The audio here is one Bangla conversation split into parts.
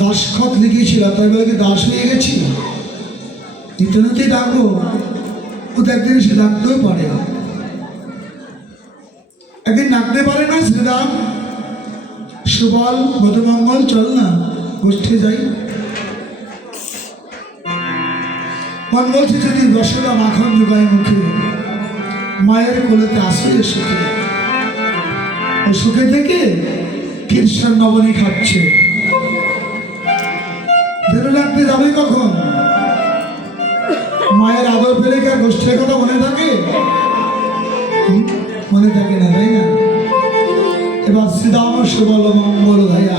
দাসখত লিখেছিল, তাই বলে দাস হয়ে গেছি? নিত্যনতেই ডাকবো, ও তো একদিন সে ডাকতেও পারে, একদিন ডাকতে পারে না। শ্রীরাম সুবল মধুমঙ্গল চল না গোষ্ঠী যাই। মন বলছে যদি বসলা মাখন যোগায় মুখে, মায়ের কোলেতে আসে সুখে। ও সুখে থেকে কৃষ্ণ নবনী খাচ্ছে। ধরে রাখতে যাবে কখন? মায়ের আদর পেলে কি আর গোষ্ঠীর কথা মনে থাকে? মনে থাকে না, তাই না? এবার শ্রীরাম সুবল মঙ্গল ভাইয়া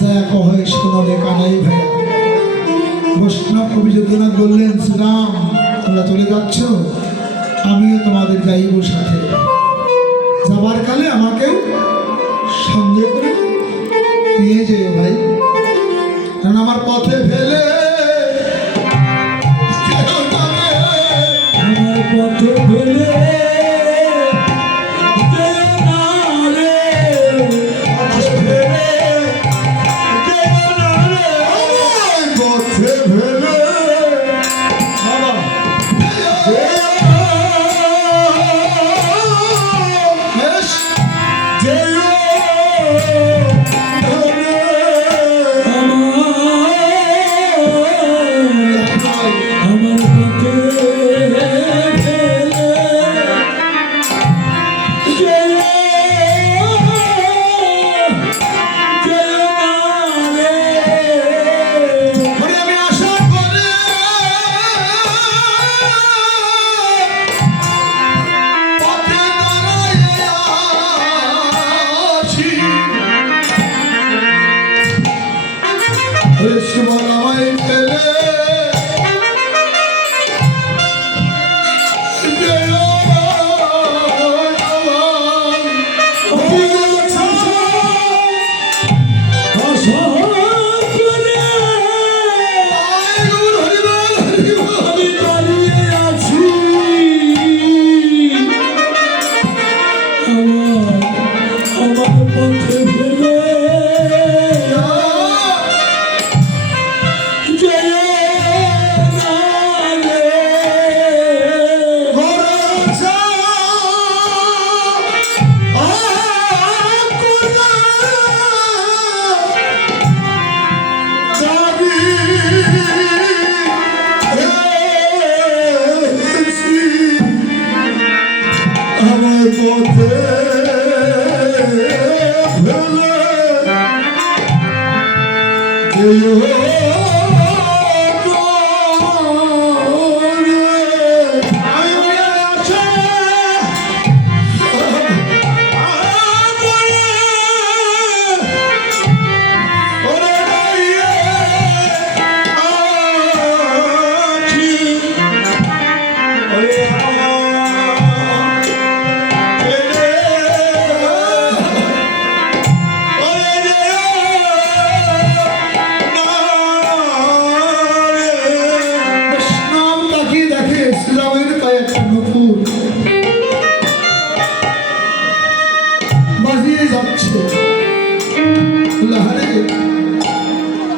জয়া কহে শোনলে কানাই ভাইয়া। বৈষ্ণব কবি যদুনাথ বললেন, শ্রীরাম তোমরা চলে যাচ্ছ, আমিও তোমাদের যাইব সাথে। যাবার কালে আমাকেও সঙ্গে করে নিয়ে যেও ভাই, কারণ আমার পথে ফেলে আমার পথে ফেলে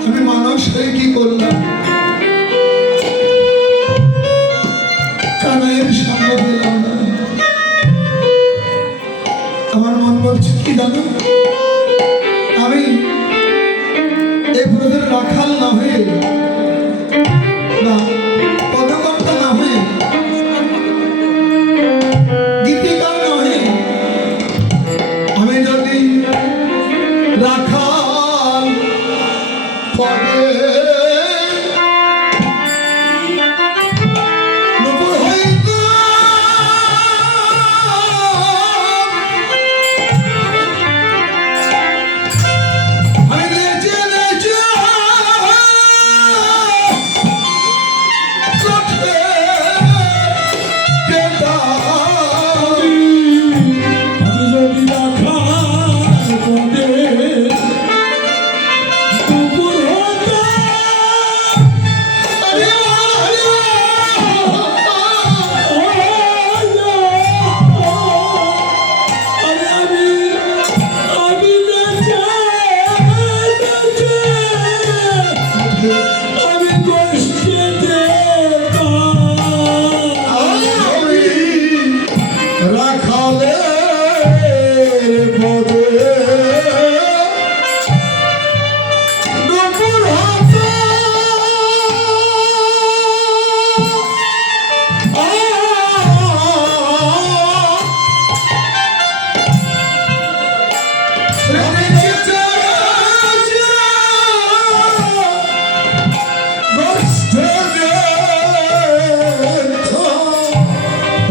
আমি মানুষ হয়ে কি করলাম? কানাইয়ের সঙ্গ পেলাম না। আমার মন বলছে কি জানো, আমি এই ব্রতের রাখাল না হয়ে না পদকর্তা না হয়ে গীতিকার না হয়ে আমি যদি রাখাল পদে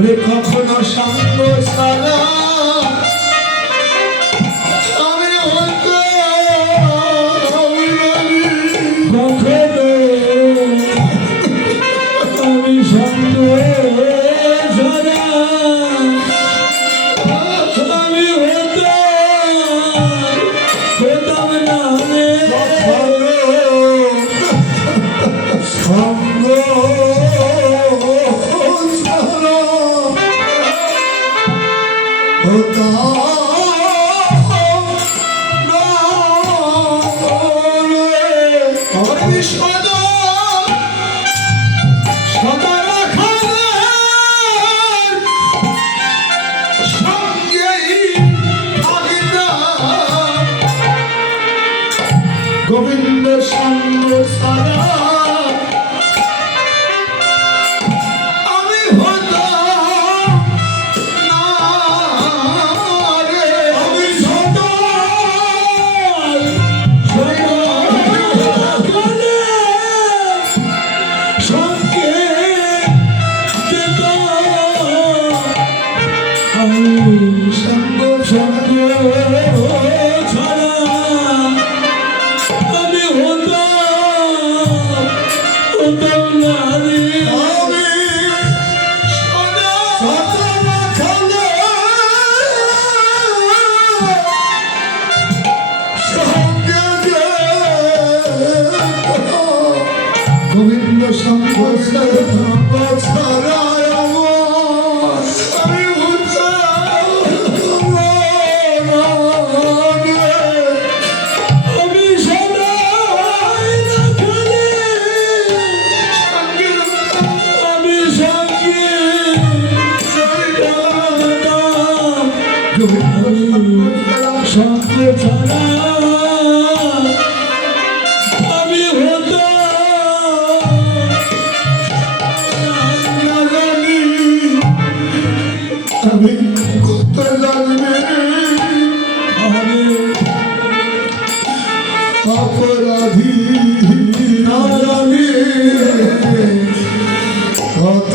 রে কখনো সঙ্গ সারা আমি হতে কখনো আমি সঙ্গ ছাড়া আমি হতাম না রে সঙ্গ সারা হতাম না রে। আমি সদা সদা রাখালের সঙ্গেই থাকি না। গোবিন্দ সঙ্গ সারা আমি হতাম না রে। আমি সদা সঙ্গ আমি সদা রাখালের গোবিন্দ সঙ্গ ছাড়া আমি সঙ্গ ছাড়া আমি আমি কত জানবে অপরাধী নারায়ণী কত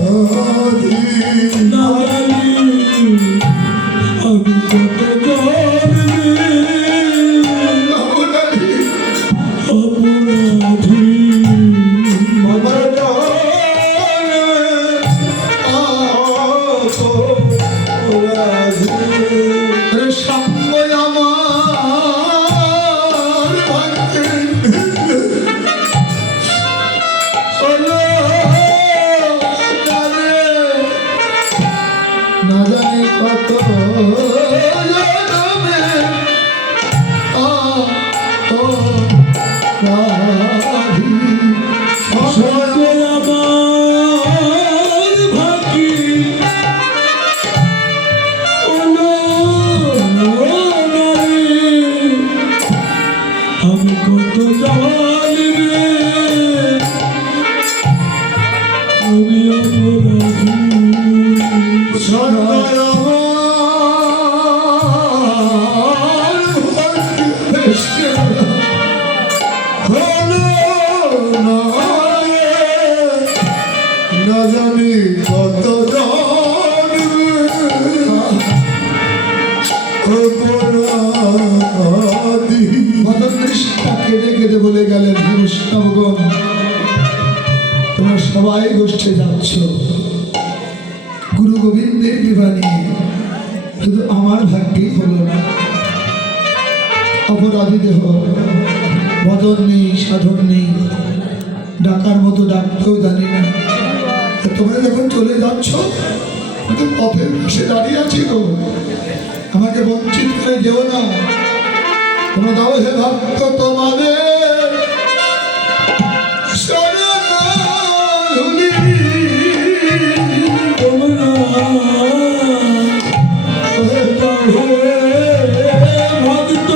অপরাধী নারায়ণী আমি কত অপরাধী অপরাধী সঙ্গ আমার ভাগ্যে হলো না জানি কত জনমে অপরাধী। সঙ্গ আমার ভাগ্যে আমি কত জানবে আমি অপরাধী সদয় আমার ভাগ্যে হলো না রে। না জানি কত অপরাধী। ভদ্রদৃষ্টা কেঁদে কেঁদে বলে গেলেন, হে বৈষ্ণবগণ, তোমরা সবাই গোষ্ঠে যাচ্ছ গুরু গোবিন্দের কৃপা নিয়ে, শুধু আমার ভাগ্যেই হলো না। অপরাধী দেহ, বদন নেই, সাধন নেই, ডাকার মতো ডাকতেও জানি না। তা তোমরা যখন চলে যাচ্ছ, আমি তো পথের পাশে দাঁড়িয়ে আছি গো, আমাকে বঞ্চিত করে যেও না। তোমরা দাও হে ভক্ত তোমাদের শরণাগতি। তোমরা ভক্ত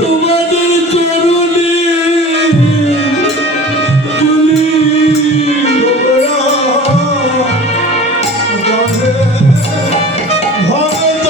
তোমাদের চরণে তুলি ভক্ত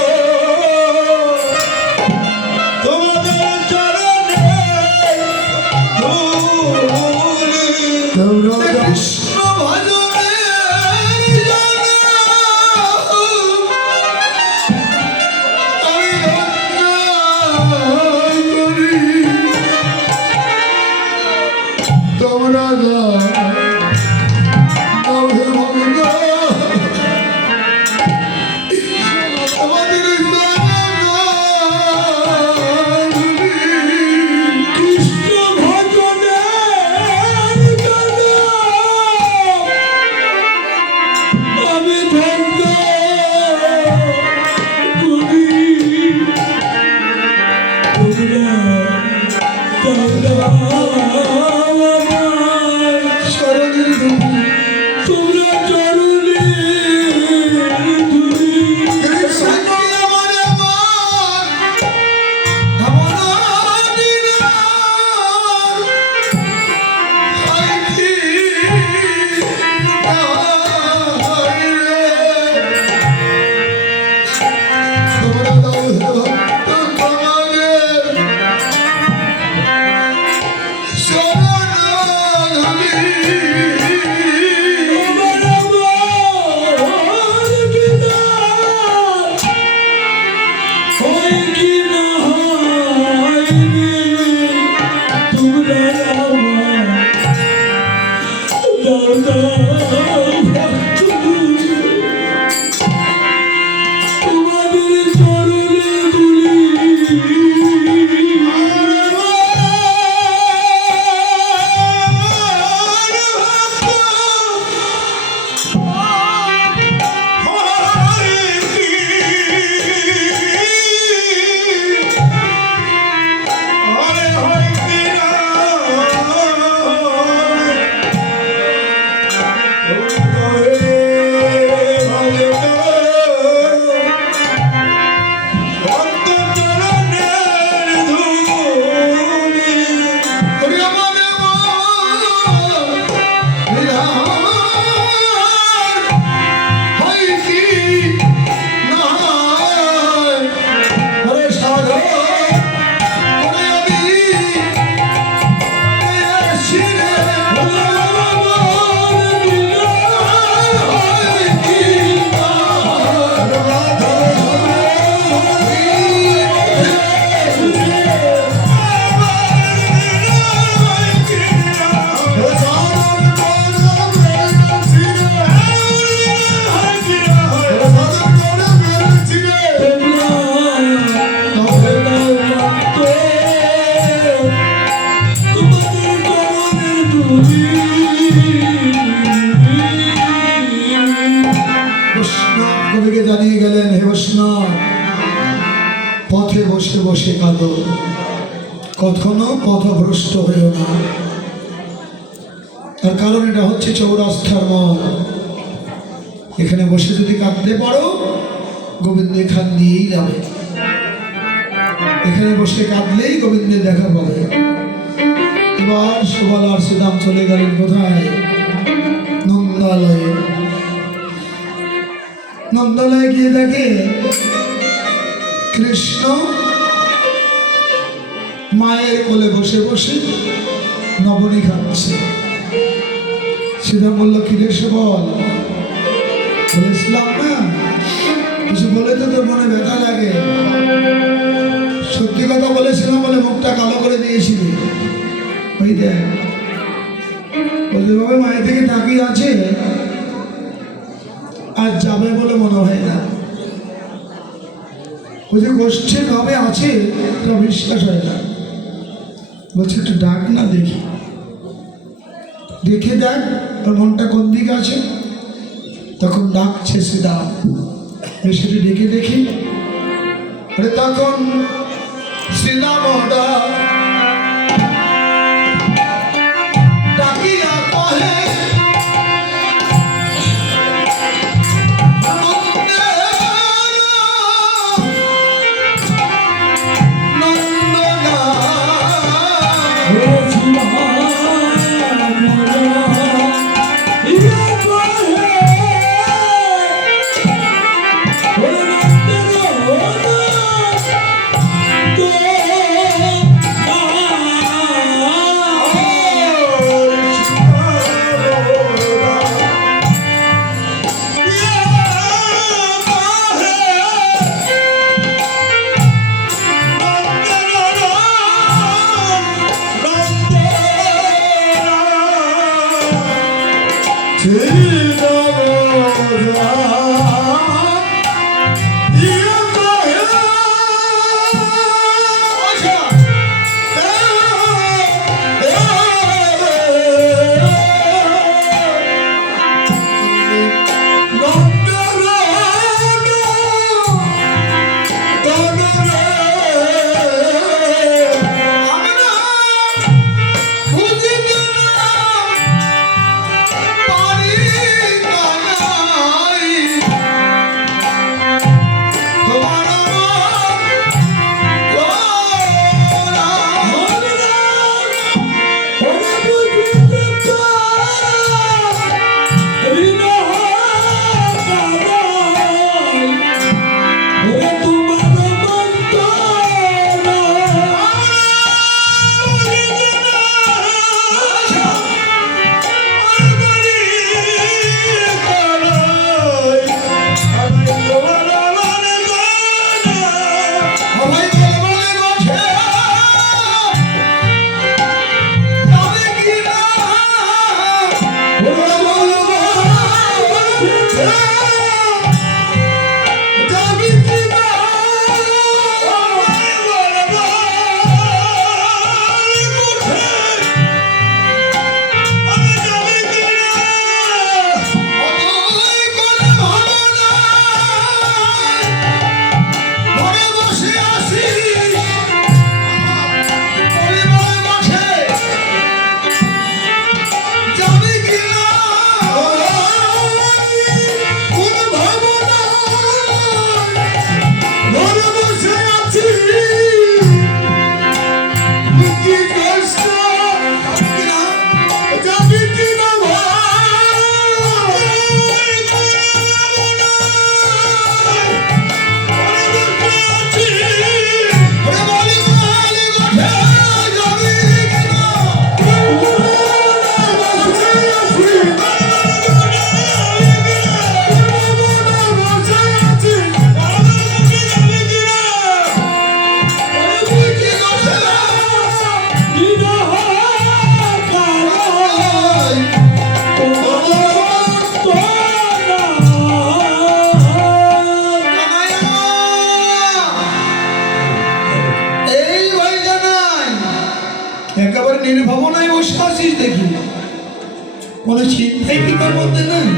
সাধন, কখনো পথভ্রষ্ট হয়েও না। তার কারণ এটা হচ্ছে চৌরাস্তার মন। এখানে বসে যদি কাঁদতে পারো, গোবিন্দ এখান দিয়েই যাবে। এখানে বসে কাঁদলেই গোবিন্দের দেখা পাবে। এবার সুবল আর শ্রীরাম চলে গেলেন কোথায়? নন্দালয়ে। নন্দালয়ে গিয়ে দেখে কৃষ্ণ মায়ের কোলে বসে বসে নবনী খাচ্ছে। শ্রীরাম বলল, কিরে সুবল, বলেছিলাম না কিছু বলে তো তোর মনে ব্যথা লাগে? সত্যি কথা বলেছিলাম বলে মুখটা কালো করে দিয়েছিলি। ওই দেখ, যেভাবে মায়ের দিকে তাকিয়ে আছে আর যাবে বলে মনে হয় না। ওই যে গোষ্ঠী ভাবে আছে তা বিশ্বাস হয় না। বলছে একটু ডাক না, দেখি, দেখে দেখ ওর মনটা কোন দিকে আছে। তখন ডাকছে শ্রীরাম, সেটি ডেকে দেখি। আরে তখন শ্রীরাম ডাকিয়া কহে, নির্ভাবনায় বসে আছিস দেখি, কোনো চিন্তাই কি তোর মধ্যে নেই?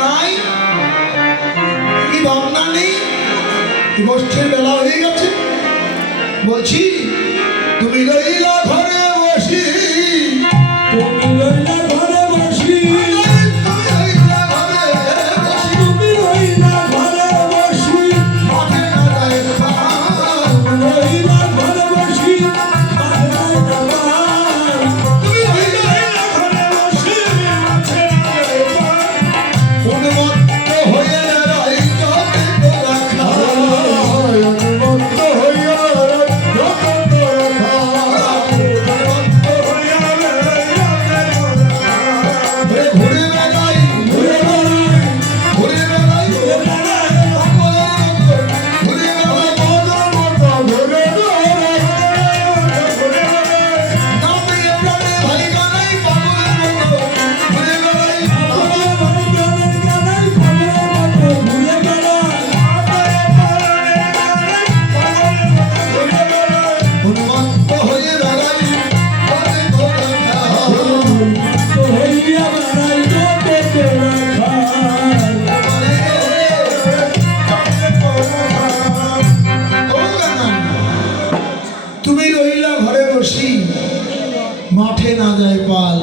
তাই কি ভাবনা নেই? গোষ্ঠীর বেলা হয়ে গেছে, বলছি তুমি রইলা ঘরে বসি, তুমি রইলা ঘরে বসি, তুমি রইলা ঘরে বসি, তুমি রইলা ঘরে বসি, মাঠে না যায় পার। রইলা ঘরে বসি, মাঠে নাই যাবার। তুমি রইলা ঘরে বসি, মাঠে নাই যাবার। উন্মত্ত হয়ে বেড়াই যত তোরা খায়। উন্মত্ত হইয়া যত তোরা খায়। উন্মত্ত হইয়া বেড়াই যত তোরা খায়। ঘুরে বেড়াই, ঘুরে বেড়াই, ঘুরে বেড়াই, ঘুরে বেড়াই, পাগলের মতো ঘুরে বেড়াই। পাগলের মতো ঘুরে বেড়াই, ঘুরে বেড়াই। নামে প্রাণে ভাই গানাই পাগলের মতো ঘুরে বেড়াই। আমার ভাই গানের গানাই পাগলের মতো ঘুরে বেড়াই। ঘুরে বেড়াই। উন্মত্ত হয়ে বেড়াই যত তোরা খায়। তো হইয়া বেড়াই যত তোরা খায়। তুমি রইলা ঘরে বসি, মাঠে না যায় পাল।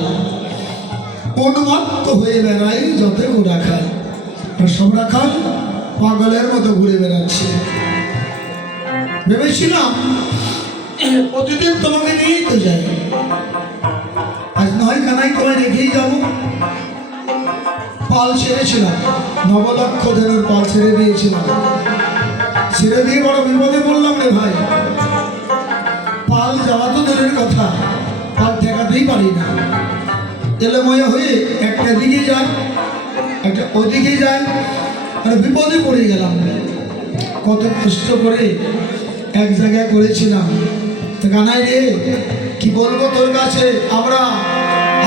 উন্মত্ত হয়ে বেড়াই যত ওরা খায়। আর সব রাখাল পাগলের মতো ঘুরে বেড়াচ্ছে। ভেবেছিলাম প্রতিদিন তোমাকে নিয়েই তো যাই, আজ নয় কানাই তোমায় রেখেই যাবো। পাল ছেড়েছিলাম, 9 লক্ষ ধনুর পাল ছেড়ে দিয়েছিলাম। ছেড়ে দিয়ে বড় বিপদে পড়লাম রে ভাই। পাল যাওয়া তো দূরের কথা, পাল ঠেকাতেই পারি না। এলোময় হয়ে একটা দিকে যায়, একটা ওদিকে যায়, আর বিপদে পড়ে গেলাম। কত কষ্ট করে এক জায়গায় করেছিলাম। তো কানাই রে, কি বলবো তোর কাছে, আমরা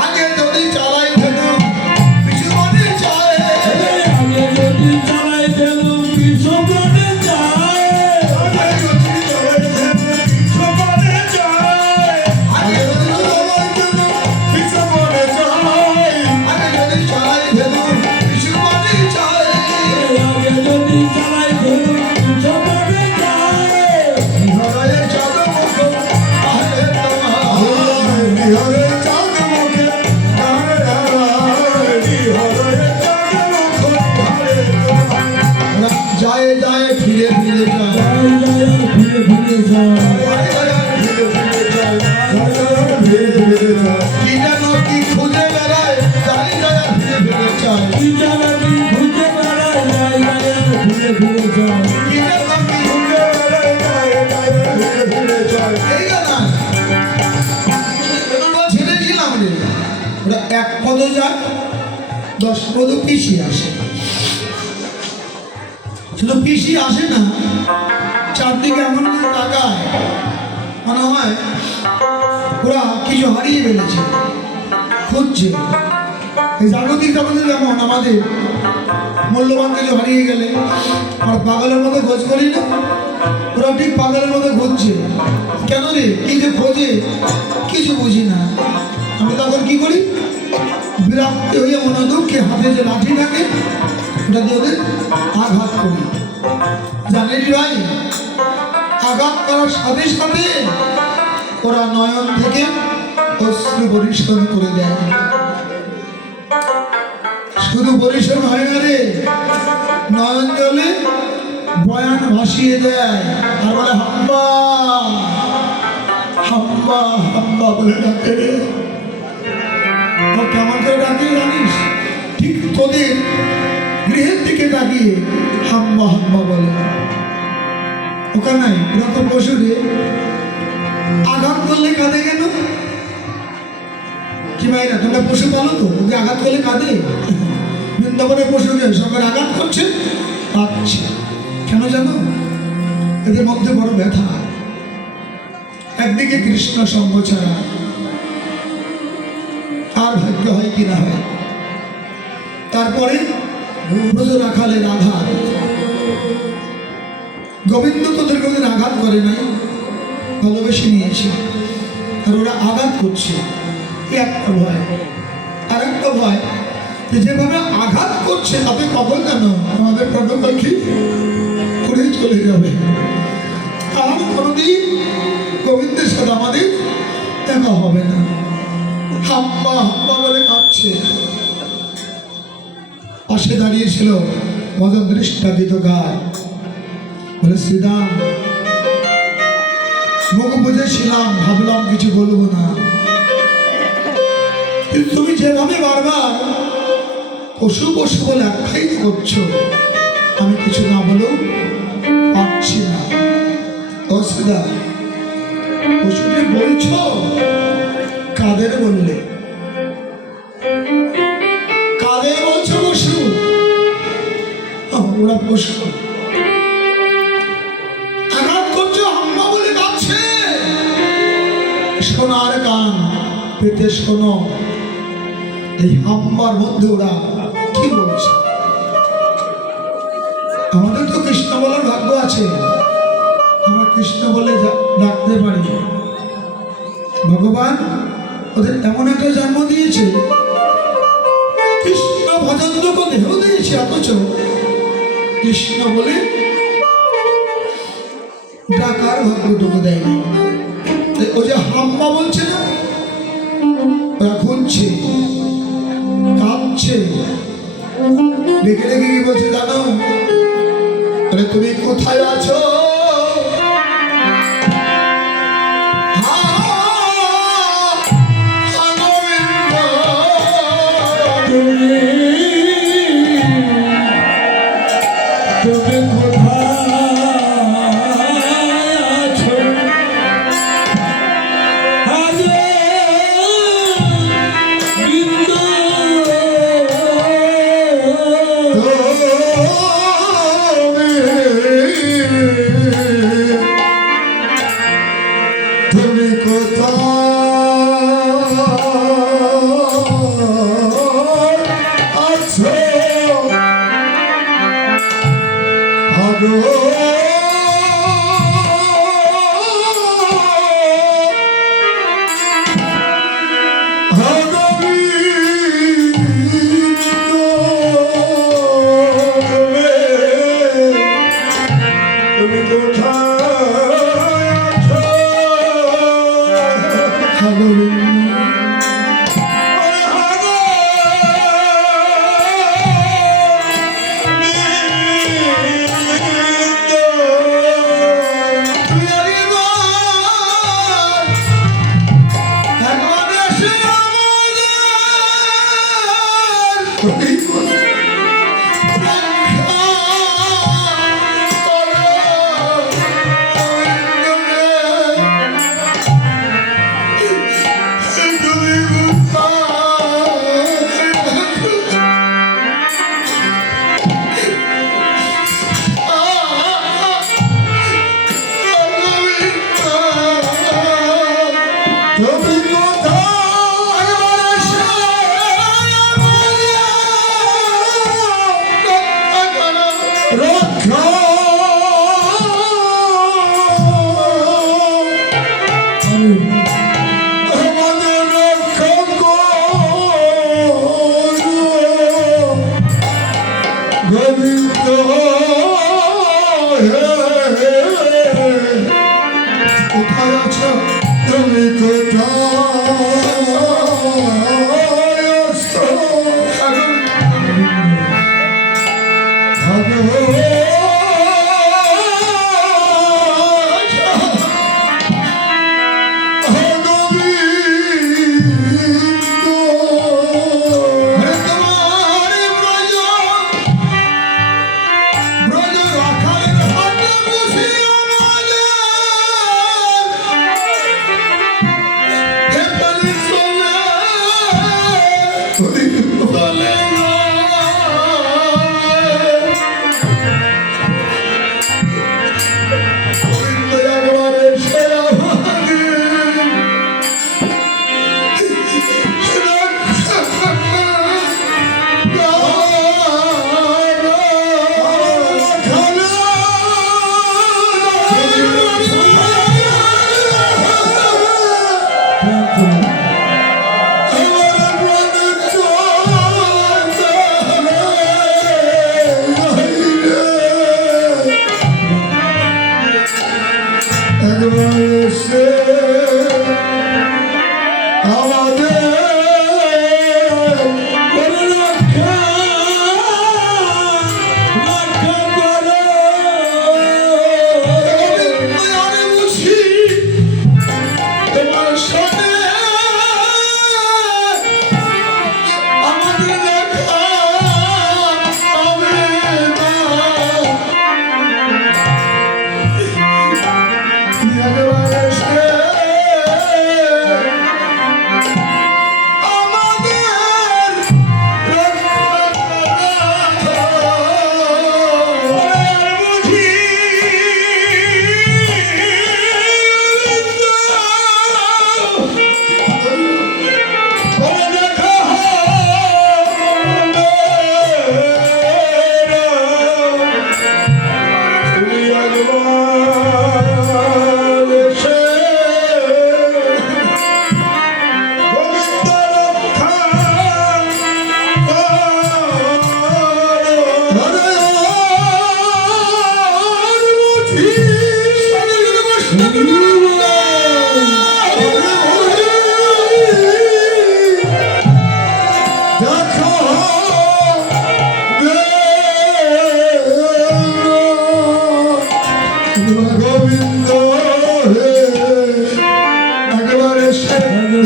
আগে যদি চালাই ফেলু পিছু মনে চায়। আগে যদি চালাই গেলুম পিছু প্রাণে যায়। আগে যদি চালাই ফেলু পিছু প্রাণে যায়। আগে যদি চালাই ফেলু পিছু প্রাণে যায়। আগে যদি চালাই ফেলু পিছু মনে চায়। আগে যদি চালাই গেলুম পিছু প্রাণে যায়। হৃদয়ের চাঁদ মুখ আহে তোমার। বিহারের চাঁদ মুখে ধারে ধারায়। বিহারের চাঁদ মুখে ধারে ধারায়। যায় যায় ফিরে ফিরে যায়। যায় যায় ফিরে ফিরে যায়। যায় যায় ফিরে ফিরে যায়। যায় যায় ফিরে ফিরে যায়। কি যেন কি খুঁজে বেড়ায়, যায় যায় ফিরে ফিরে যায়। কি জানি খুঁজে বেড়ায়, যায় যায় ফিরে ফিরে যায়। কি যেন কি খুঁজে বেড়ায়, যায় যায় ফিরে ফিরে যায়। এই গানা ছেড়েছিলাম রে। ওরা 1 পদ যায়, 10 পদ পিছিয়ে আসে। শুধু পিছিয়ে আসে না, চারদিকে এমন করে তাকায়, মনে হয় ওরা কিছু হারিয়ে ফেলেছে, খুঁজছে। এই জাগতিক জগতে যেমন আমাদের মূল্যবান কিছু হারিয়ে গেলে আমরা পাগলের মতো খোঁজ করি না, ওরা ঠিক পাগলের মতো খুঁজছে। কেন রে, কি যে খোঁজে কিছু বুঝি না। আমি তখন কি করি, বিরক্তি হয়ে মনে দুঃখে হাতে যে লাঠি থাকে ওটা দিয়ে ওদের আঘাত করি। জানেন ভাই, আঘাত করার সাথে সাথে ওরা নয়ন থেকে অশ্রু বরিশন করে দেয়। শুধু বরিশন হয় না রে, নয়ন জলে বয়ান ভাসিয়ে দেয় আর বলে হাম্বা হাম্বা হাম্বা বলে ডাকে রে। ও কেমন করে ডাকে জানিস? ঠিক তোদের গৃহের দিকে তাকিয়ে হাম্বা হাম্বা বলে। ওখানে নাই, ওরা তো পশু রে, আঘাত করলে কাঁদে কেন? কি মাইরা তোমরা পশু পালো তো, ওকে আঘাত করলে কাঁদে? বৃন্দাবনের পশুকে সরকার আঘাত করছে, কাঁদছে কেন জানো? এদের মধ্যে বড় ব্যথা। একদিকে কৃষ্ণ সঙ্গ ছাড়া আর ভাগ্য হয় কি না হয়। তারপরে ব্রজ রাখালের আঘাত। গোবিন্দ তোদের কোনোদিন আঘাত করে নাই, ভালোবেসে নিয়েছে, আর ওরা আঘাত করছে। এই একটা ভয়। আর একটা ভয় যে যেভাবে আঘাত করছে তাতে কখন যেন আমাদের পণ্য পাখি উড়ে চলে যাবে। আর কোনোদিন গোবিন্দের সাথে আমাদের দেখা হবে না। হাম্মা হাম্মা বলে কাঁদছে। পাশে দাঁড়িয়েছিল মদন দৃষ্টাদিত গায়, বলে শ্রীদাম মুখ বুঝেছিলাম, ভাবলাম কিছু বলবো না, কিন্তু তুমি যেভাবে বারবার পশু পশু বলে আখ্যায়িত করছো, আমি কিছু না বলেও পাচ্ছি না। ও শ্রীদাম, পশুটি বলছো কাদের বললে? কাদের বলছো পশু? ওরা পশু। আঘাত করছো, হাম্মা বলে কাঁদছে। সোনার কান পেতে শোনো, এই হাম্মার মধ্যে ওরা কি বলছে। আমাদের তো কৃষ্ণ বলার ভাগ্য আছে, আমরা কৃষ্ণ বলে ডাকতে পারি। ভগবান ওদের এমন একটা জন্ম দিয়েছে, কৃষ্ণ ভজনযোগ্য দেহ দিয়েছে, অথচ কৃষ্ণ বলে ডাকার ভাগ্যটুকু দেয়নি। ও যে হাম্মা বলছে না, ওরা খুঁজছে, কাঁদছে, ডেকে ডেকে কি বলছে জানো? তুমি কোথায় আছো?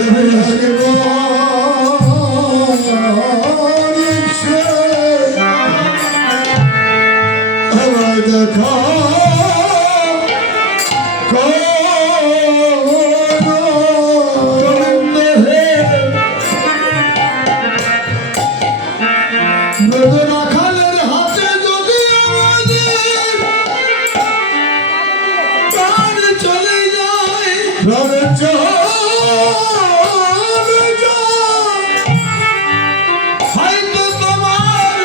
বলে ভাইয়া দেখা রাখালের হাতে যদি আমাদের প্রাণ চলে যায় হয়তো তোমার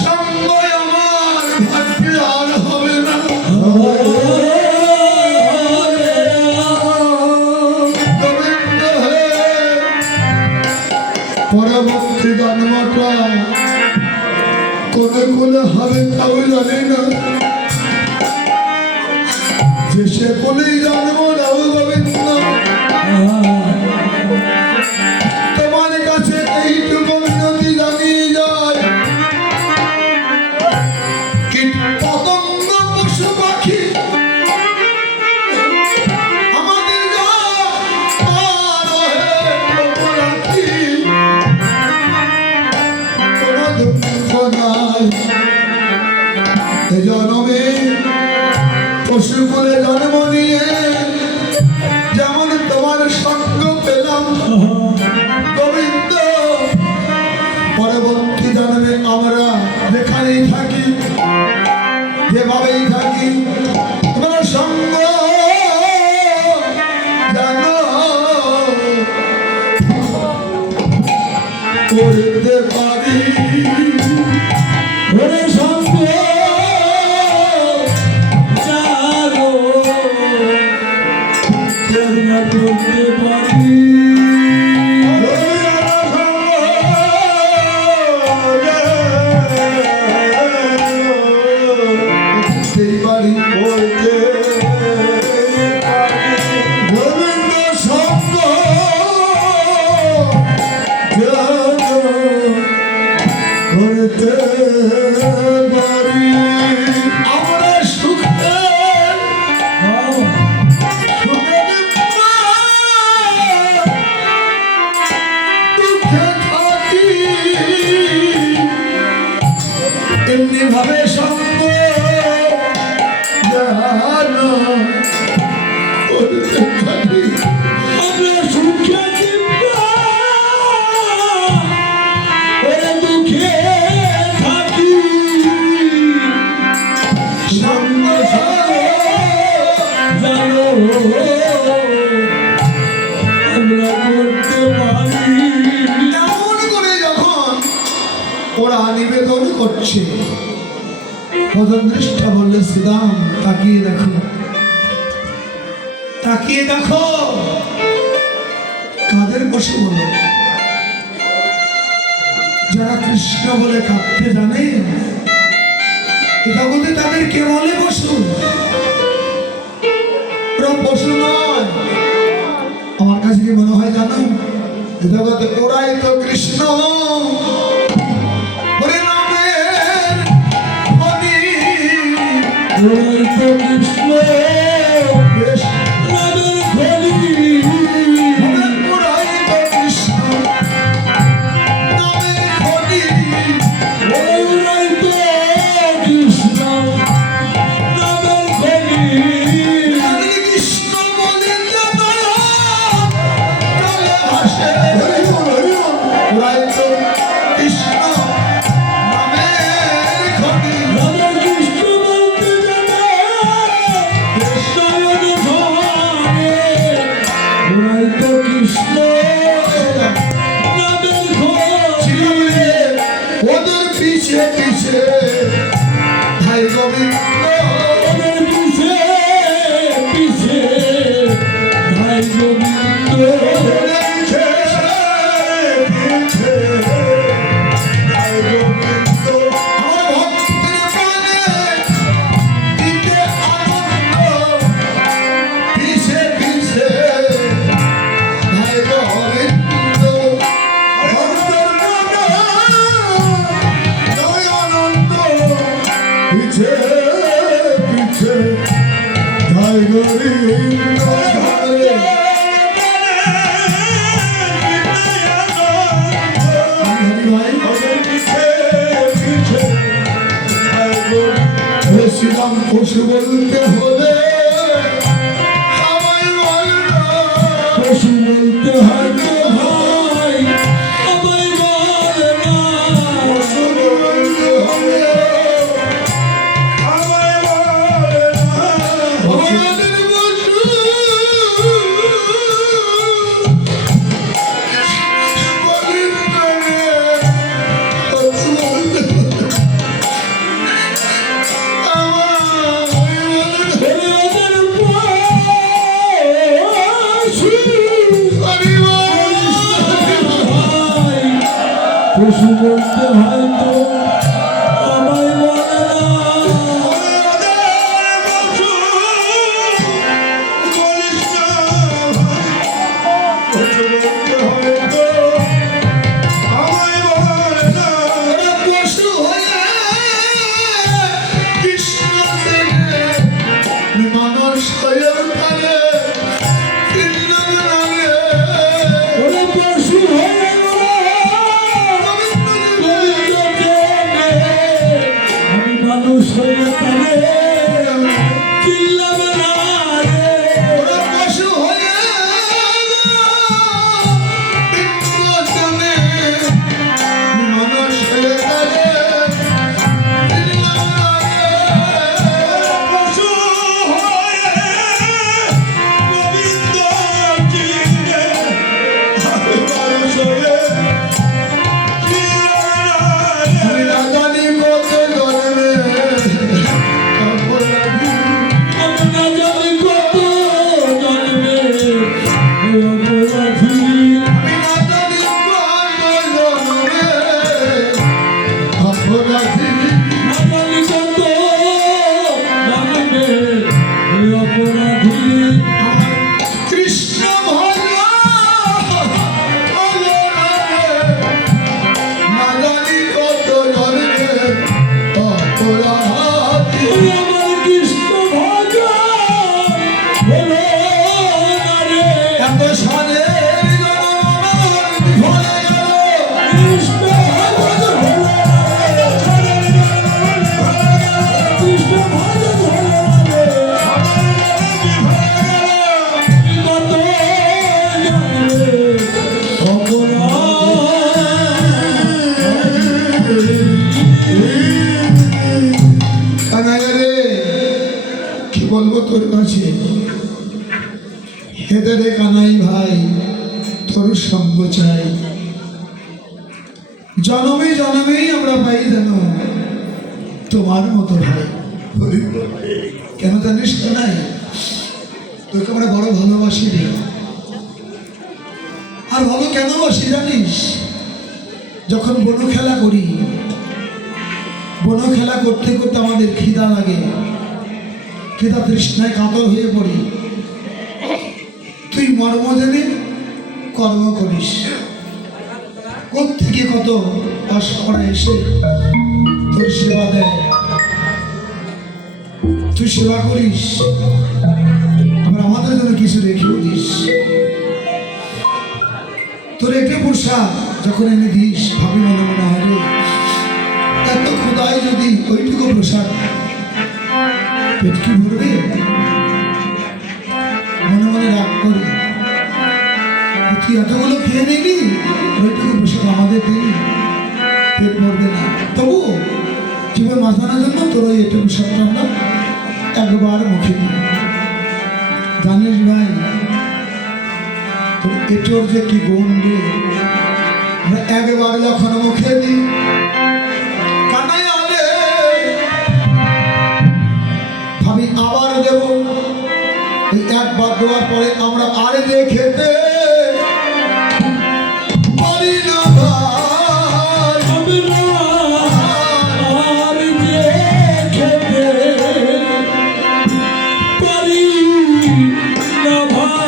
সঙ্গ আমার ভাগ্যে আর হবে না গোবিন্দ হে পরবর্তী জন্মটা কোনে কোনে হবে তাও জানি না যে সে কোনেই জন্ম নাও গোবিন্দ তোমার কাছে এইটুকু মিনতি জানিয়ে যায় কীট পতঙ্গ পশু পাখি আমাদের যা আর হে অপরাধী কোনো দুঃখ নাই এ জন্মে পশু করে জন্ম নিয়ে যেমন তোমার সঙ্গ পেলাম গোবিন্দ পরবর্তী জন্মে আমরা যেখানেই থাকি যেভাবেই থাকি তোমার সঙ্গ জানো করতে পারি ওরে সঙ্গ জানো কেমন করতে পারি সেই বাড়ি গোবিন্দ সঙ্গ করতে পারি আমরা সুখে দুঃখে থাকি এমনি ভাবে সঙ্গ জানো করতে পারি আমরা সুখে দিব্যা ওরে দুঃখে থাকি সঙ্গ জানো আমরা করতে পারি এমন করে যখন ওরা নিবেদন করছে পদদৃষ্টা বললে শ্রীরাম তাকিয়ে দেখো তাকিয়ে দেখো কাদের বসে বলো যারা কৃষ্ণ বলে কাঁদতে জানে এ জগতে তাদের কে বলে পশু ওরা পশু নয় আমার কাছে কি মনে হয় জানো এ জগতে ওরাই তো কৃষ্ণ ওরে নামের খনি। ওরাই তো কৃষ্ণ বেশ, নামের খনি ওরাই তো কৃষ্ণ নামের খনি। ওরাই তো কৃষ্ণ নামের খনি যাদের কৃষ্ণ বলে তারা কালে ভাসে। ওরাই তো কৃষ্ণ নামের খনি। নামের কৃষ্ণ বলতে জানে বেশ, পশু বলতে হলে আমায় বল না। পশু বলতে হয়তো ভাই আমায় বলে না। পশু বলতে হলে আমায় বল না। আমাদের পশু বলিস না রে। পশু বলতে হলে পশু বলতে হয়তো আমায় বলে না। পশু হয়ে কৃষ্ণ থেকে মানুষ হয়ে উঠালে চিহ্ন লাগে। ওরে পশু হয়ে আমি মানুষ হয়ে পারে চিল্লাবে না রে। পশু হয়ে মানুষ হয়ে গেলে চিহ্ন লাগে। পশু হয়ে গোবিন্দ চিনে মানুষ হয়ে আমি না জানি কত জন্মে অপরাধী। আমি না জানি কত জন্মে অপরাধী। আমি না জানি কত জন্মে অপরাধী। না জানি কত জন্মে অপরাধী। কৃষ্ণ ভজা হলো না রে। না জানি কত জন্মে অপরাধী। ওরে আমার কৃষ্ণ ভজন হলো না রে। এত সালের জন্ম আমার বিফলে গেল। কৃষ্ণ ভজন হলো না রে। কৃষ্ণ ভজন হলো না রে। কত জন্মে কানাইয়া রে, কি বলবো তোর কাছে? হেদে রে কানাই ভাই, তোর সঙ্গ চাই। জনমে জনমেই আমরা পাই যেন তোমার মতো ভাই। কেন জানিস কানাই, তোকে আমরা বড় ভালোবাসি রে। আর ভালো কেন বাসি জানিস? যখন বনো খেলা করি, বনো খেলা করতে করতে আমাদের খিদা লাগে, খিদা তৃষ্ণায় কাতর হয়ে পড়ি, তুই মর্ম জেনে কর্ম করিস। কোত্থেকে কত অসমরা এসে তোর সেবা দেয়, তুই সেবা করিস, আবার আমাদের জন্য কিছু রেখেও দিস। তোর একটু প্রসাদ যখন এনে দিস, ভাবি মনে মনে হয় রে, এত খোদায় যদি ওইটুকু প্রসাদ পেট কি ভরবে? মনে মনে রাগ করি, তুই এতগুলো খেয়ে নিবি, ওইটুকু প্রসাদ আমাদের দিবি, পেট ভরবে না। তবু জীবন বাঁচানোর জন্য তোর ওই একটু প্রসাদটা আমরা একবার মুখে দিই। জানিস ভাই, তোর এটোর যে কি গুণ রে, আমরা একবার যখন মুখে দিই, কানাই আলে ভাবি আবার দেব। এই একবার দেওয়ার পরে আমরা আর যে খেতে পারি না ভাই। আমি না আর যে খেতে পারি না ভাই।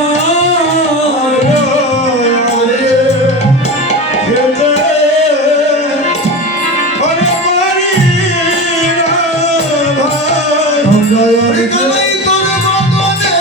কানাই তোর মগনের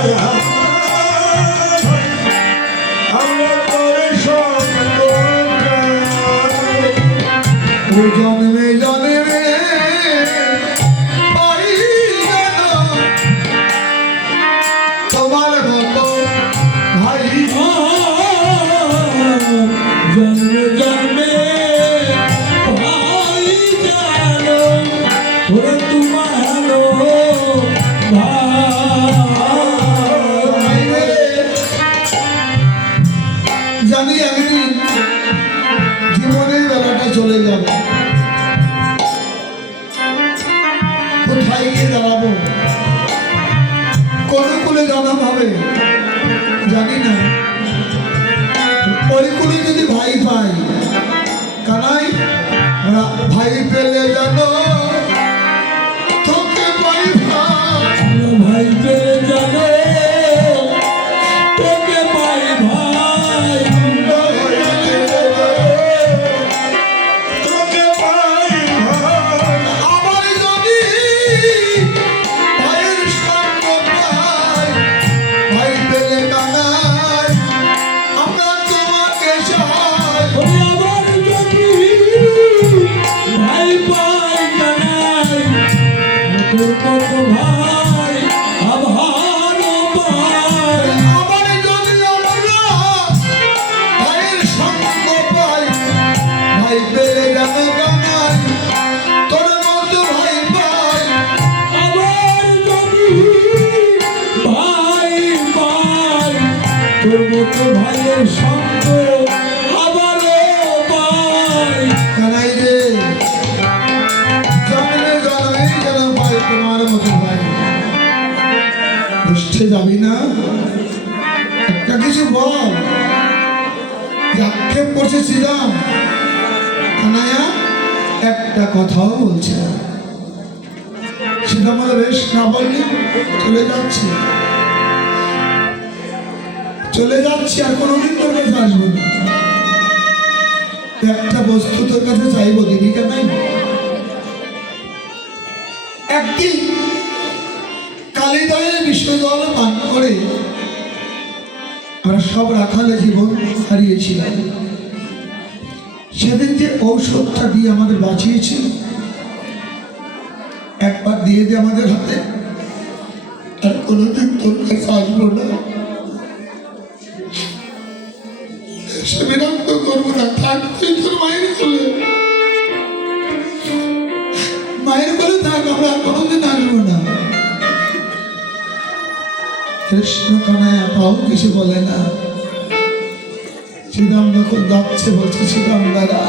ভায়া আমরা তোর সঙ্গ ও জন্মে জন্মে পাই যেন তোমার মতো ভাই জন্মে জন্মে ভাই জানো ওরে তোমারও ভাই জানি একদিন জীবনের বেলাটা চলে যাবে, কোথায় গিয়ে দাঁড়াবো, কোন কুলে জন্ম হবে জানি না। ওই কুলে যদি ভাই পাই, কানাই ভাই পেলে জানো তোকে পাই ভাই। ভাই পেলে জানো তোকে পাই ভাই তোকে পাই ভাই আমার যদি ভাইয়ের সঙ্গ পাই, ভাই পেলে কানাই আমরা তোমাকে চাই। ওরে আমার যদি ভাই পাই জানাই তোর কত ভাই আভারও পাই আমার যদি আমরা ভাইয়ের সঙ্গ পাই, ভাই পেলে জানা কানাই তোর মতো ভাই পাই। আবার যদি ভাই পাই তোর মতো ভাইয়ের সঙ্গ আবারও পাই কানাই রে জন্মে জন্মে যেন পাই তোমার মতো ভাই। বুঝতে যাবি না, একটা কিছু বল। যে আক্ষেপ করছে শ্রীরাম, কানাইয়া একটা কথাও বলছে না। শ্রীরাম বলে বেশ, না বললি চলে যাচ্ছি, চলে যাচ্ছি, আর কোনোদিন তোর কাছে আসবো না। একটা বস্তু তোর কাছে চাইবো, দিবি কানাই? একদিন কালিদায়ের বিষ জল পান করে আমরা সব রাখালে জীবন হারিয়েছিলাম। সেদিন যে ঔষধটা দিয়ে আমাদের বাঁচিয়েছিল, একবার দিয়ে দে আমাদের হাতে, আর কোনোদিন তোর কাছে আসবো না। সে বিরক্ত করবো না, থাক তুই তোর মায়ের কোলে, মায়ের কোলে থাক, আমরা আর কোনোদিন আসবো না। কৃষ্ণ কানাইয়া পাও কিছু বলে না। শ্রীরাম যখন যাচ্ছে বলছে, শ্রীরাম দাদা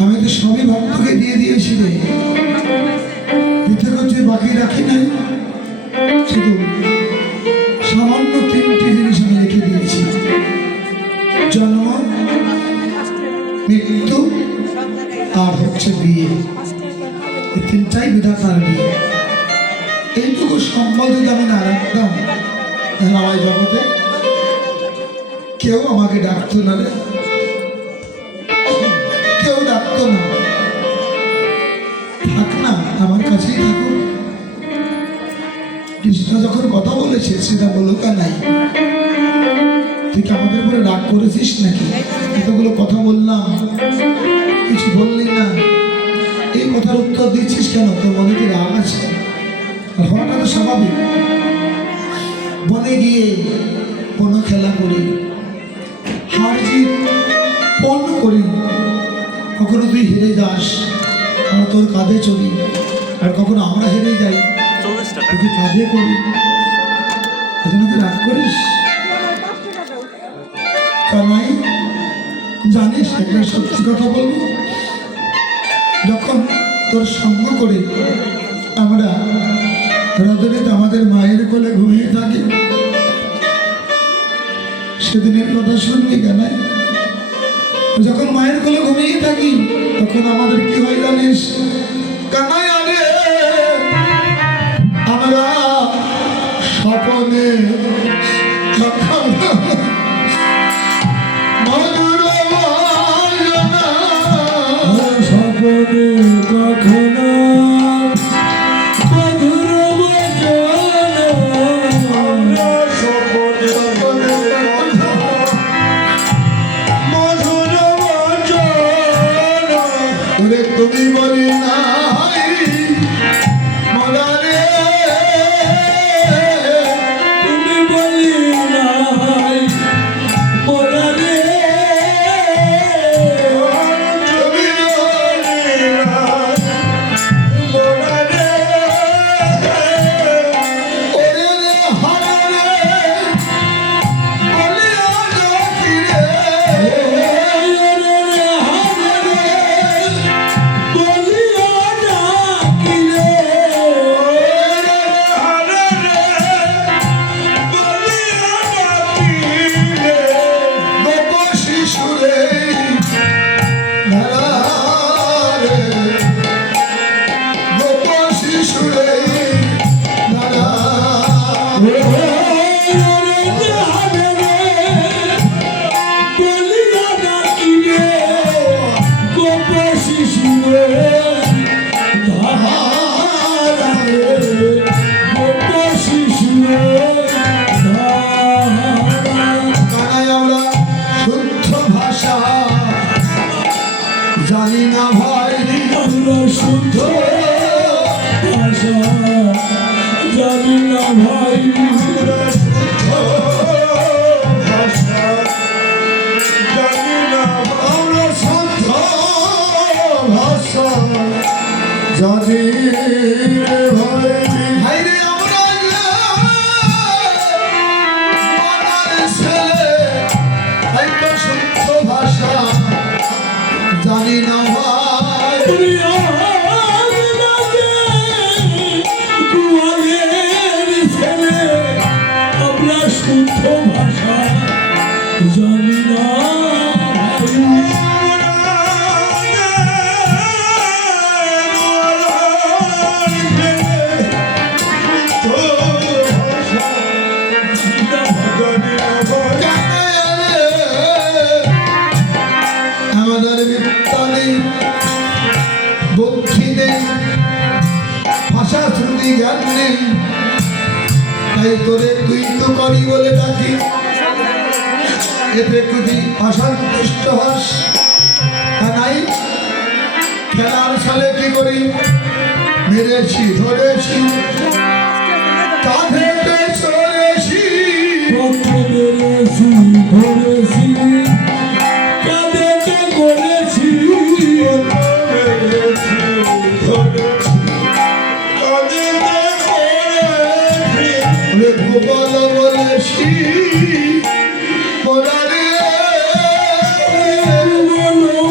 আমি তো সবই ভক্তকে দিয়ে দিয়েছি রে, দিতে করছে বাকি রাখি নাই, শুধু সামান্য তিনটি জিনিস আমি রেখে দিয়েছি, জন্ম, মৃত্যু আর হচ্ছে বিয়ে। এই তিনটাই বিধাতার বিয়ে। এইটুকু সম্বল যদি আমি না রাখতাম, তাহলে আমার জগতে কেউ আমাকে ডাকতো না রে, কেউ ডাকতো না। থাক না, আমার কাছেই থাকুক। কৃষ্ণ যখন কথা বলেছে, সেটা বলো কানাই তুই কি আমাদের উপরে রাগ করেছিস নাকি? এতগুলো কথা বললাম, কিছু বললি না, এই কথার উত্তর দিচ্ছিস কেন? তোর মনে কি রাগ আছে? হওয়াটা তো স্বাভাবিক। বনে গিয়ে বন খেলা করি, হার জিত পণ করি, কখনো তুই হেরে যাস আমরা তোর কাঁধে চড়ি, আর কখনো আমরা হেরে যাই তুই কাঁধে করি, এজন্য তুই রাগ করিস? কানাই জানিস একটা সত্যি কথা বলবো, যখন তোর সঙ্গ করে আমরা রজনীতে আমাদের মায়ের কোলে ঘুমিয়ে থাকি, সেদিনের কথা শুনবি কানাই? যখন মায়ের কোলে ঘুমিয়ে থাকি তখন আমাদের কি হয় জানিস কানাই? আরে আমরা স্বপ্নে মধুর বাজনা, স্বপ্নে কখনো মধুর বচন কানাই আমরা শুদ্ধ ভাষা জানি না ভাই, আমরা শুদ্ধ ভাষা জানি না ভাই। আমরা শুদ্ধ ভাষা জানি ভাই। ভাই রে আমরা মনের ছেলে, তাই তো শুদ্ধ ভাষা জানি না ভাই। আমরা শুদ্ধ ভাষা জানি না আমাদের বিদ্যা নেই, বুদ্ধি নেই, ভাষা শ্রুতি জ্ঞান নেই, তাই তোরে তুই তো করি বলে ডাকি। এতে তুই অসন্তুষ্ট হস, নাই খেলার সালে কি করি, মেরেছি ধরেছি কাঁধেতে চড়েছি, ধরেছি কাঁদেতে করেছি গোপাল বলেছি পরারে বলেছি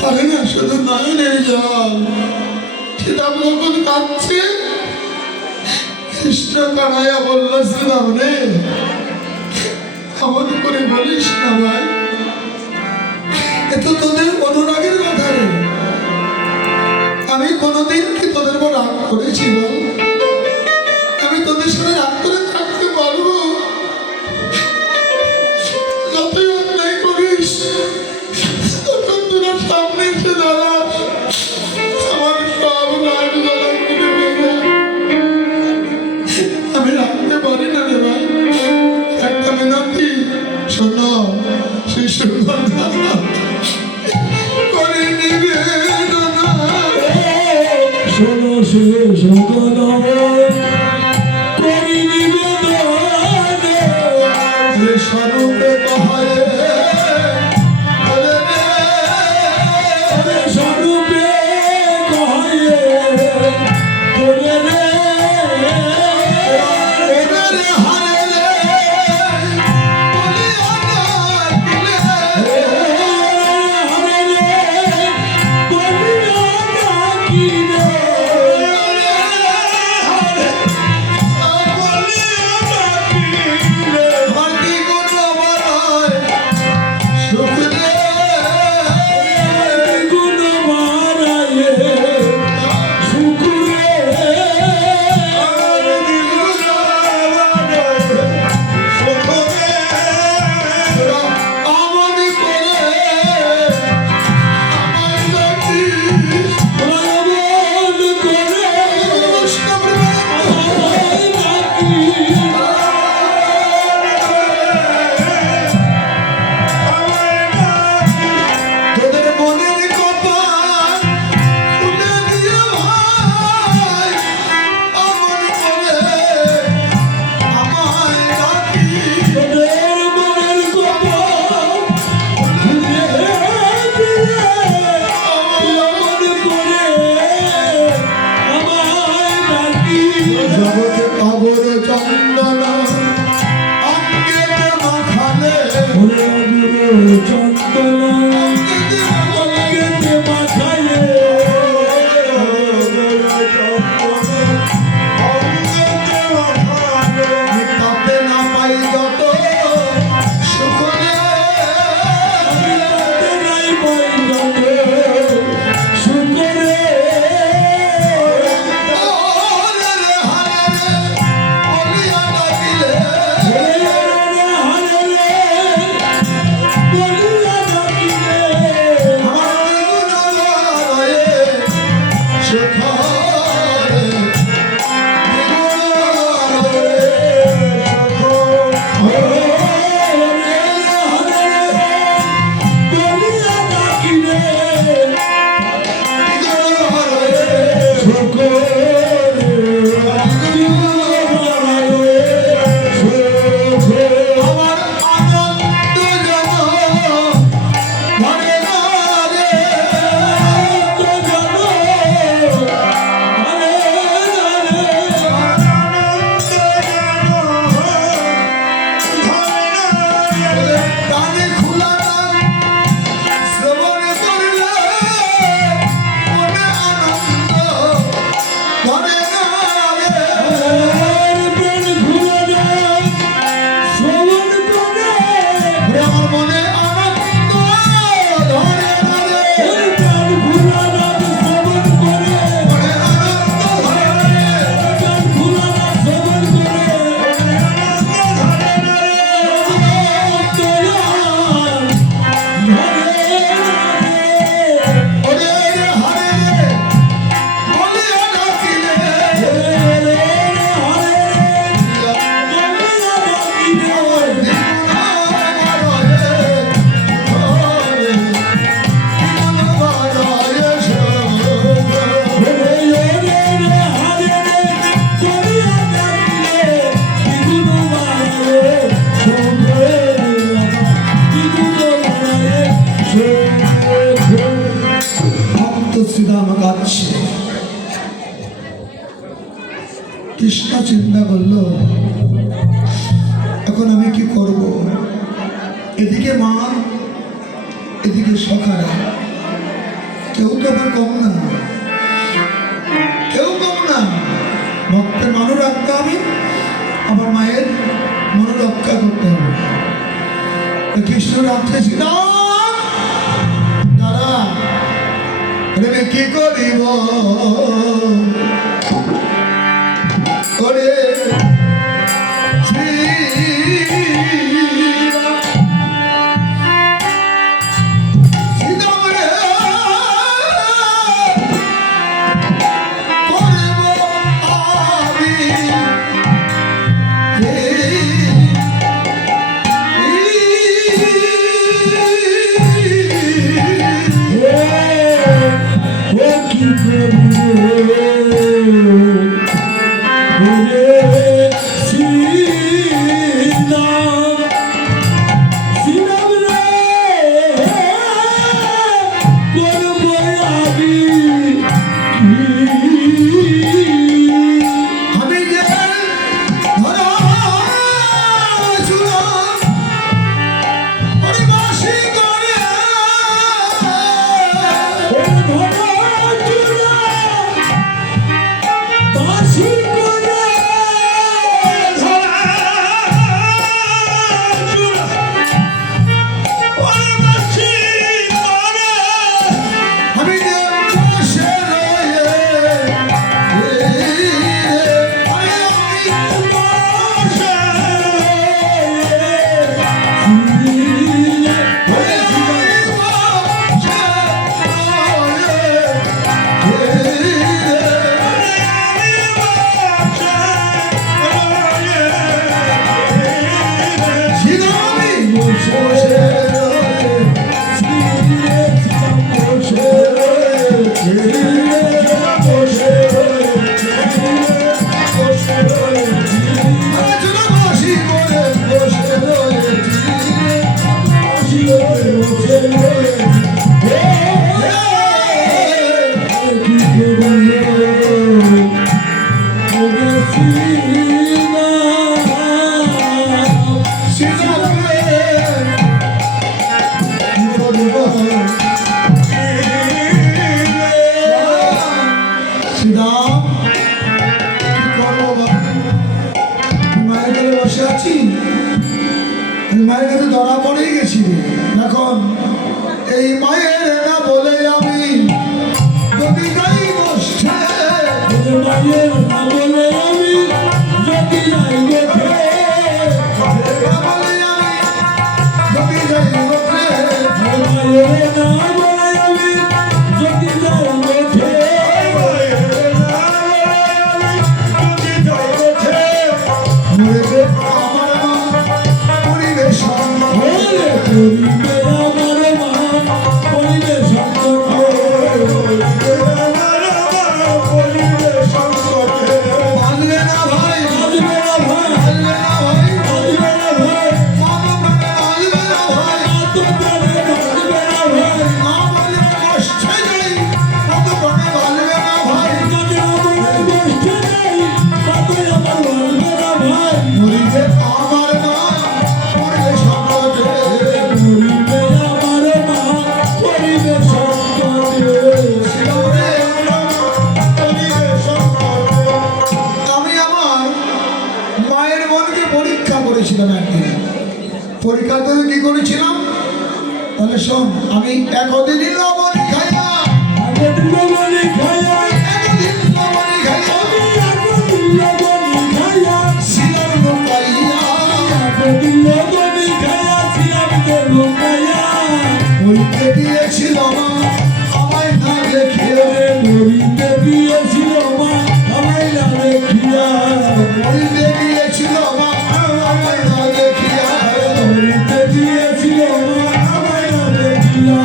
পারে না, শুধু নয়নের জল। সীতাম যখন কাঁদছে, কৃষ্ণ কানাইয়া বলল, শ্রীরাম রে এমন করে বলিস না ভাই, এ তো তোদের অনুরাগের কথা রে। আমি কোনোদিন কি তোদের উপর রাগ করেছি বল? আমি তোদের সাথে রাগ করে থাকতে পারবো? যতই অন্যায় করিস তখন তোরা সামনে এসে দাঁড়াস, আমার সব রাগ জ্বালা করে দেবে। আমি রাখতে পারি না রে ভাই। একটা মিনতি শোনো, শিশু করে নিবে না। শোনো শেষ করি নিবেদন স্বরূপে কহে স্বরূপে কহে কৃষ্ণ চিন্তা করলো এখন আমি কি করব? এদিকে মা, এদিকে সখারা, কেউ তো আমার কম না, কেউ কম না। ভক্তের মানুষ রাখতে হবে, আমার মায়ের মনোরক্ষা করতে হবে। কৃষ্ণ রাখতেছি না, দাদা আমি কি করিব করে মায়ের কাছে ধরা পড়েই গেছি। এখন এই মায়ের না বলে আমি যদি যাই বসে, মায়ের না বলে আমি যদি যাই বসে, বলে আমি যদি যাই বসে, মায়ের না বলে আমি যদি যাই বসে, পরীক্ষার জন্য কি করেছিলাম? তাহলে শোন, আমি একদিন লবণ খাইয়া, একদিন লবণ খাইয়া, একদিন লবণ খাইয়া, একদিন লবণ খাইয়া, ছিলাম লুকাইয়া, একদিন লবণ খাইয়া ছিলাম তো লুকাইয়া। মরিতে দিয়েছিল মা আমায় না দেখিয়া, মরিতে দিয়েছিল মা আমায় না দেখিয়া, মরিতে দিয়েছিল মা আমায় না দেখিয়া। মরিতে দিয়েছিল মা আমায় না দেখিয়া।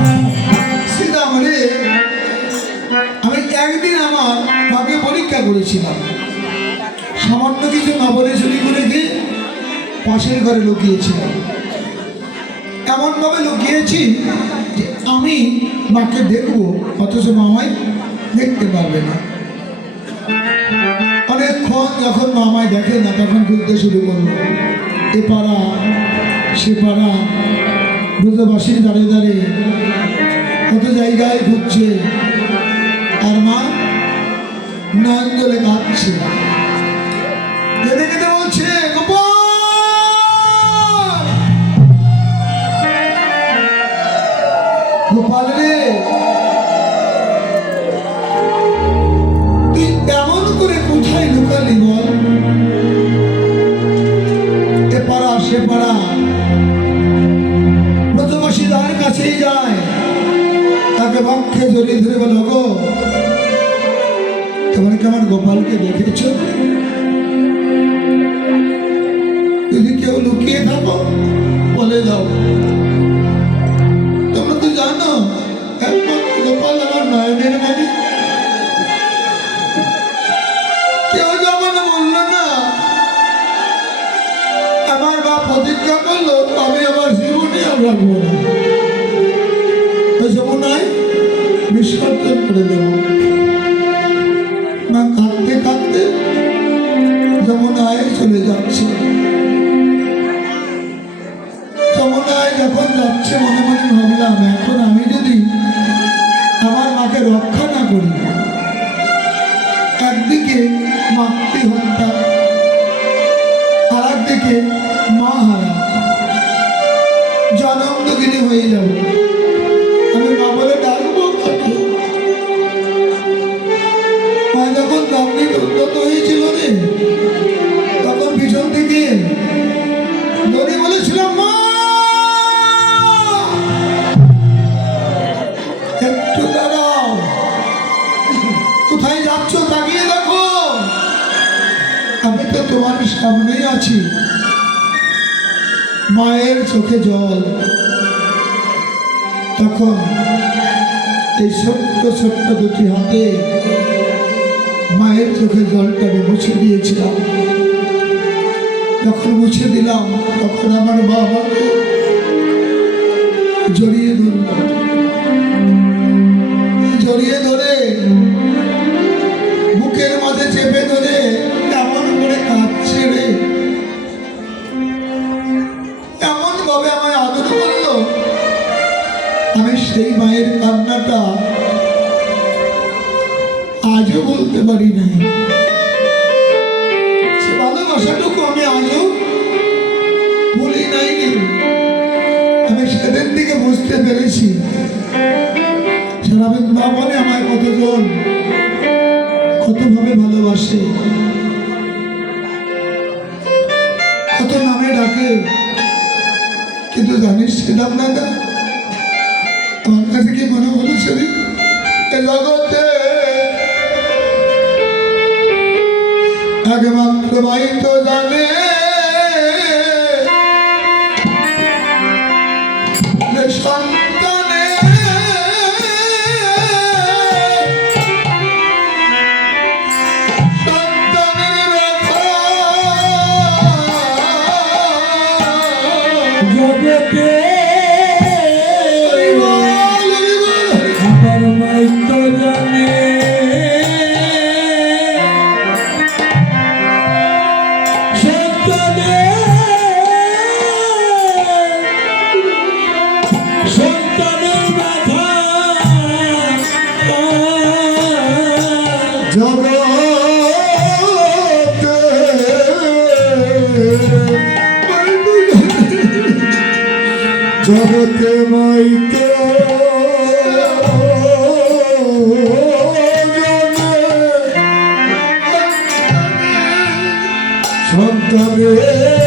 শ্রীরাম রে, আমি একদিন আমার মাকে পরীক্ষা করেছিলাম, সামান্য কিছু না বলে চুরি করে গিয়ে পাশের ঘরে লুকিয়েছিলাম। এমনভাবে লুকিয়েছি যে আমি মাকে দেখবো, অথচ মামাই দেখতে পারবে না। অনেকক্ষণ যখন মামায় দেখে না, তখন ঘুরতে শুরু করলো, এ পাড়া সে পাড়া, ব্রজবাসীর দাঁড়ে দাঁড়ে কত জায়গায় ঘুরছে, আর মা নয়ন জলে কাঁদছে, কেঁদে কেঁদে বলছে, গোপাল গোপাল রে, তুই এমন করে কোথায় লুকালি বল? এ পাড়া সে পাড়া ব্রজবাসী তার কাছেই যায়, তাকে বক্ষে জড়িয়ে ধরে বলো, গো তোমরা কি আমার গোপালকে দেখেছ? যদি কেউ লুকিয়ে থাকো বলে দাও। তোমরা তো জানো একমাত্র গোপাল আমার নয়নের মণি। কেউ যখন বলল না, আমার বাপ প্রতিজ্ঞা করলো আমি আমার জীবনে আর রাখবো না, ওই যমুনায় বিসর্জন করে দেব। মা কাঁদতে কাঁদতে যমুনায় চলে যাচ্ছে। যমুনায় যখন যাচ্ছে, মনে মনে ভাবলাম, এখন আমি যদি আমার মাকে রক্ষা না করি, একদিকে মাতৃহত্যা, আর একদিকে মা হারা, জনম দুঃখিনী হয়ে যাবে। আমি মা বলে ডাকবো তাকে। মা যখন দণ্ডিত উন্নত হয়েছিল রে, তখন পিছন থেকে দড়ি বলেছিলাম, মা একটু দাঁড়াও, কোথায় যাচ্ছ তাকিয়ে দেখো, আমি তো তোমার সামনেই আছি। মায়ের চোখে জল। তখন এই ছোট্ট ছোট্ট দুটি হাতে মায়ের চোখে জলটা আমি মুছে দিয়েছিলাম। যখন মুছে দিলাম, তখন আমার মা আমাকে জড়িয়ে ধরল, জড়িয়ে ধরে বুকের মাঝে চেপে ধরে এমন করে কাঁদছে রে, এমন ভাবে আমায় আদর করলো, আমি সেই মায়ের কান্নাটা আজও বলতে পারি নাই। সে ভালোবাসাটুকু আমি আজও ভুলি নাই। আমি সেদিন থেকে বুঝতে পেরেছি সারা বৃন্দাবনে আমায় কতজন কতভাবে ভালোবাসে, কত নামে ডাকে। কিন্তু জানিস সেদাম দাদা, আমার কাছে কি মনে বলেছে, জগতে একমাত্র ভাই তো জানে সন্তানে সন্তানের ব্যথা। জগতে আমার মাই তো জানে, সন্তানের ব্যথা। জগতে জগতে মাইতে সন্তানের